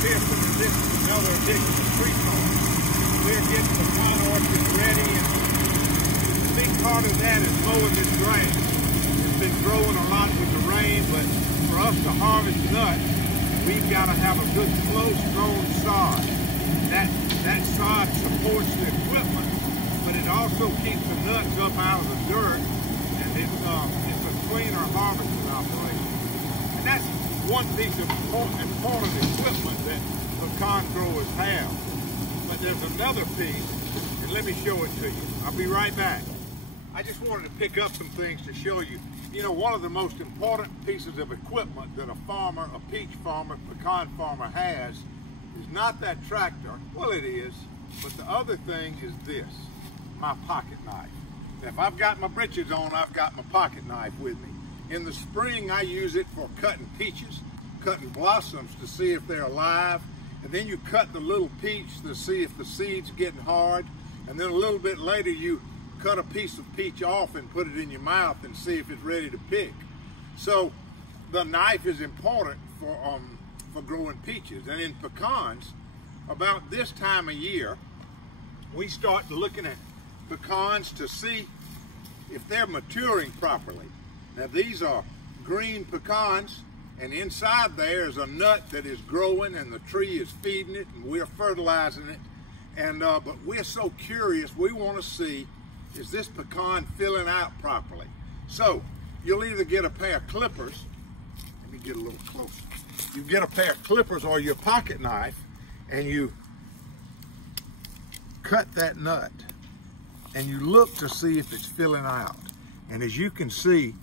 Pearson, and this is another edition of Tree Talk. We're getting the pecan orchard ready, and a big part of that is mowing this grass. It's been growing a lot with the rain, but for us to harvest nuts, we've got to have a good close-grown sod. That sod supports the equipment, but it also keeps the nuts up out of the dirt, and it's a cleaner harvesting operation. And that's one piece of important equipment that pecan growers have. But there's another piece, and let me show it to you. I'll be right back. I just wanted to pick up some things to show you. You know, one of the most important pieces of equipment that a farmer, a peach farmer, pecan farmer has is not that tractor. Well, it is, but the other thing is this, my pocket knife. Now, if I've got my britches on, I've got my pocket knife with me. In the spring, I use it for cutting peaches, cutting blossoms to see if they're alive, and then you cut the little peach to see if the seed's getting hard, and then a little bit later you cut a piece of peach off and put it in your mouth and see if it's ready to pick. So the knife is important for growing peaches. And in pecans, about this time of year, we start looking at pecans to see if they're maturing properly. Now these are green pecans, and inside there is a nut that is growing, and the tree is feeding it, and we're fertilizing it. And but we're so curious, we want to see, is this pecan filling out properly? So you'll either get a pair of clippers. Let me get a little closer. You get a pair of clippers or your pocket knife, and you cut that nut, and you look to see if it's filling out. And as you can see,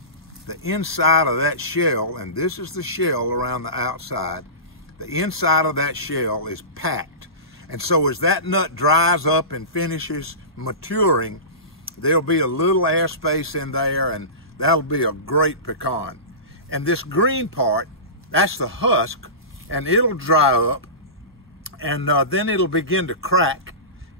the inside of that shell, and this is the shell around the outside, the inside of that shell is packed. And so as that nut dries up and finishes maturing, there'll be a little airspace in there, and that'll be a great pecan. And this green part, that's the husk, and it'll dry up, and then it'll begin to crack.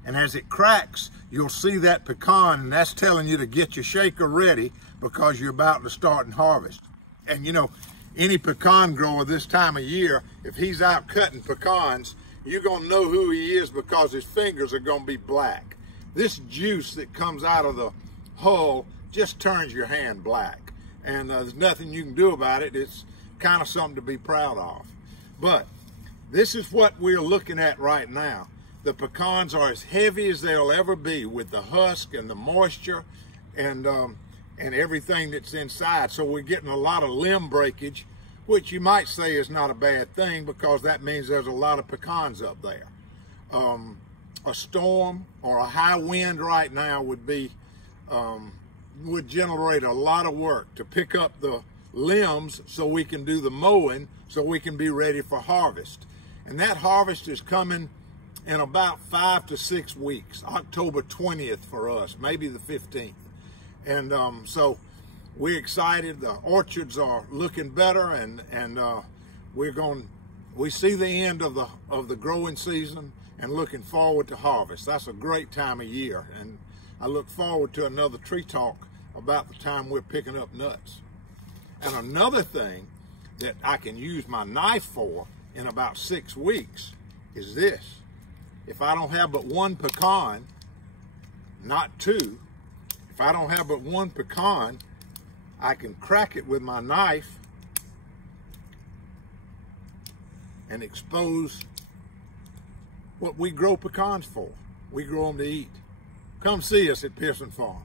And as it cracks, you'll see that pecan, and that's telling you to get your shaker ready because you're about to start and harvest. And you know, any pecan grower this time of year, if he's out cutting pecans, you're gonna know who he is because his fingers are gonna be black. This juice that comes out of the hull just turns your hand black. And there's nothing you can do about it. It's kind of something to be proud of. But this is what we're looking at right now. The pecans are as heavy as they'll ever be with the husk and the moisture and everything that's inside. So we're getting a lot of limb breakage, which you might say is not a bad thing because that means there's a lot of pecans up there. A storm or a high wind right now would generate a lot of work to pick up the limbs so we can do the mowing, so we can be ready for harvest. And that harvest is coming in about 5 to 6 weeks, October 20th for us, maybe the 15th. And so we're excited. The orchards are looking better, and we see the end of the growing season and looking forward to harvest. That's a great time of year, and I look forward to another Tree Talk about the time we're picking up nuts. And another thing that I can use my knife for in about 6 weeks is this. If I don't have but one pecan, not two, if I don't have but one pecan, I can crack it with my knife and expose what we grow pecans for. We grow them to eat. Come see us at Pearson Farm.